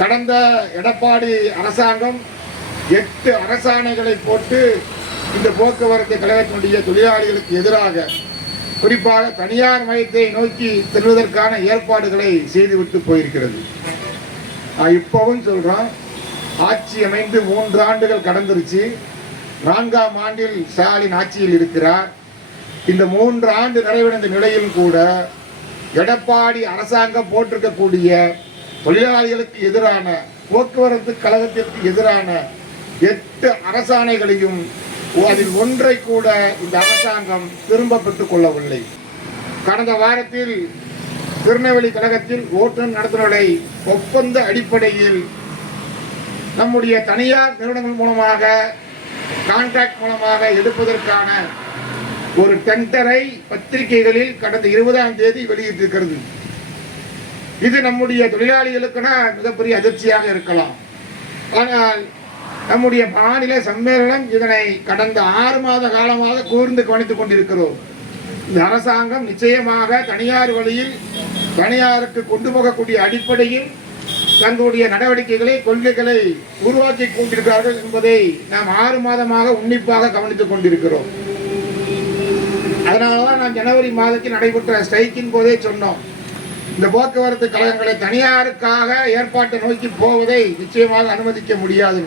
கடந்த எடப்பாடி அரசாங்கம் 8 அரசாணைகளை போட்டு இந்த போக்குவரத்து கழகத்தினுடைய தொழிலாளிகளுக்கு எதிராக குறிப்பாக தனியார் மையத்தை நோக்கி செல்வதற்கான ஏற்பாடுகளை செய்துவிட்டு போயிருக்கிறது. இப்பவும் சொல்றோம், ஆட்சி அமைந்து 3 ஆண்டுகள் கடந்துருச்சு. 4ஆம் ஆண்டில் ஸ்டாலின் ஆட்சியில் இருக்கிறார். இந்த 3 ஆண்டு நிறைவடைந்த நிலையில் கூட எடப்பாடி அரசாங்கம் போட்டிருக்கக்கூடிய தொழிலாளிகளுக்கு எதிரான போக்குவரத்து கழகத்திற்கு எதிரான 8 அரசாணைகளையும் அதில் ஒன்றை கூட இந்த அரசாங்கம் திரும்ப பெற்றுக் கொள்ளவில்லை. கடந்த வாரத்தில் திருநெல்வேலி கழகத்தில் ஓட்டுநர் நடத்துனர்களை ஒப்பந்த அடிப்படையில் நம்முடைய தனியார் நிறுவனங்கள் மூலமாக கான்ட்ராக்ட் மூலமாக எடுப்பதற்கான ஒரு டெண்டரை பத்திரிகைகளில் கடந்த 20ஆம் தேதி வெளியிட்டிருக்கிறது. இது நம்முடைய தொழிலாளிகளுக்கான மிகப்பெரிய அதிர்ச்சியாக இருக்கலாம். ஆனால் நம்முடைய மாநில சம்மேளனம் இதனை கடந்த 6 மாத காலமாக கூர்ந்து கவனித்துக் கொண்டிருக்கிறோம். இந்த அரசாங்கம் நிச்சயமாக தனியார் வழியில் தனியாருக்கு கொண்டு போகக்கூடிய அடிப்படையில் தங்களுடைய நடவடிக்கைகளை கொள்கைகளை உருவாக்கி கொண்டிருக்கிறார்கள் என்பதை நாம் 6 மாதமாக உன்னிப்பாக கவனித்துக் கொண்டிருக்கிறோம். அதனாலதான் நாம் ஜனவரி மாதத்தில் நடைபெற்ற ஸ்ட்ரைக்கின் போதே சொன்னோம், இந்த போக்குவரத்து கழகங்களை தனியாருக்காக ஏற்பாட்டை நோக்கி போவதை நிச்சயமாக அனுமதிக்க முடியாது.